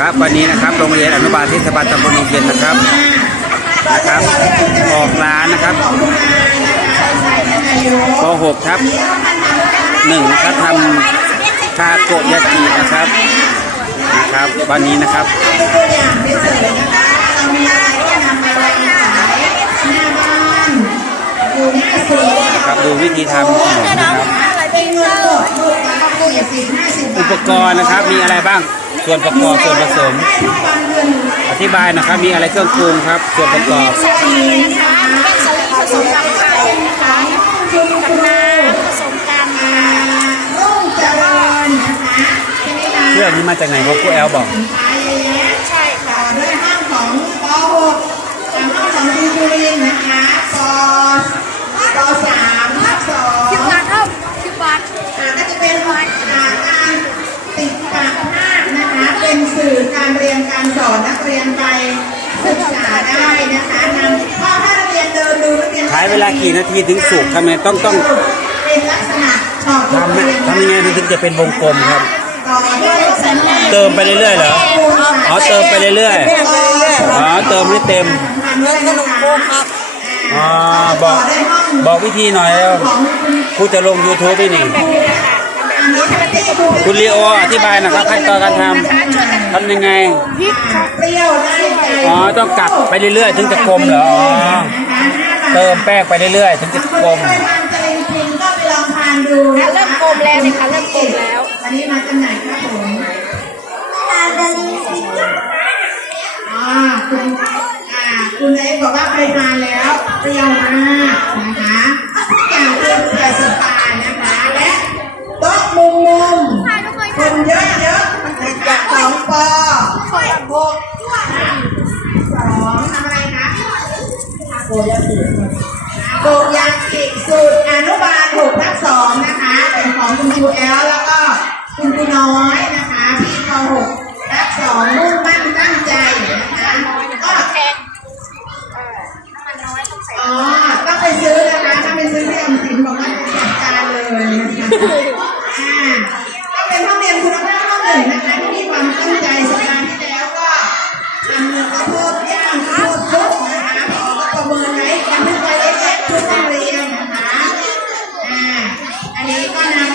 ครับวันนี้นะครับโรงเรียนอนุบาลเทศบาลตำบลโรงเรียนนะครับนะครับออกร้านนะครับป .6 ครับหนึ่งนะครับทำคาโกยากินะครับนะครับวันนี้นะครับครับดูวิธีทำขนมนะครับอุปกรณ์นะครับมีอะไรบ้าง ส่วนประกอบส่วนผสม อธิบายนะครับมีอะไรเครื่องปรุงครับ ส่วนประกอบนะคะเป็นสลีผสมกับไข่นะคะกับน้ำผสมกันค่ะเครื่องนี้มาจากไหนครับครูแอลบอกใช่ค่ะด้วยห้างของป .6 กับห้างของคุณครูลินนะคะปป .3 ทับ2คิวบาทเท่าคิวบาทอ่าก็จะเป็นอ่าการติดปาก นะคะเป็นสื่อการเรียนการสอนนักเรียนไปศึกษาได้นะคะนำพ่อถ้านักเรียนเดินดูนักเรียนใช้เวลากี่นาทีถึงสุกทำไมต้องต้องเป็นลักษณะชอบทำให้ทำยังไงถึงจะเป็นวงกลมครับต่อด้วยสัญญาณเติมไปเรื่อยๆเหรออ๋อเติมไปเรื่อยๆอ๋อเติมให้เต็มเงินขนมโค้งครับอ๋อบอกบอกวิธีหน่อยแล้วครูจะลง YouTube ด้วยนี่ คุณลีโออธิบายหนะครับขั้นตอนการทำทำยังไงพริกค่ะเปรี้ยวได้ใจอ๋อต้องกลับไปเรื่อยๆ ถึงจะกลมเหรออ๋อเติมแป้งไปเรื่อยๆ ถึงจะกลมเคยทานตะลิงปิงก็ไปลองทานดูอะเริ่มกลมแล้วนะคะเริ่มกลมแล้วอันนี้มาจากไหนครับผมทานตะลิงปิงอ่าคุณอ่าคุณเอ็กบอกว่าเคยทานแล้วเปรี้ยวมาก หกสองทำอะไรคะโกยากิโกยากิสูตรอนุบาลหกทับสองนะคะ เป็นของคุณครูแอลแล้วก็คุณครูน้อยนะคะพี่ปหกทับสองมุ่งมั่นตั้งใจนะคะก็แพงเอ่อน้ำมันน้อยต้องใส่อ๋อต้องไปซื้อนะคะถ้าไปซื้อที่ออมสินบอกว่าจัดการเลยนะคะ อันนี้ก็นำ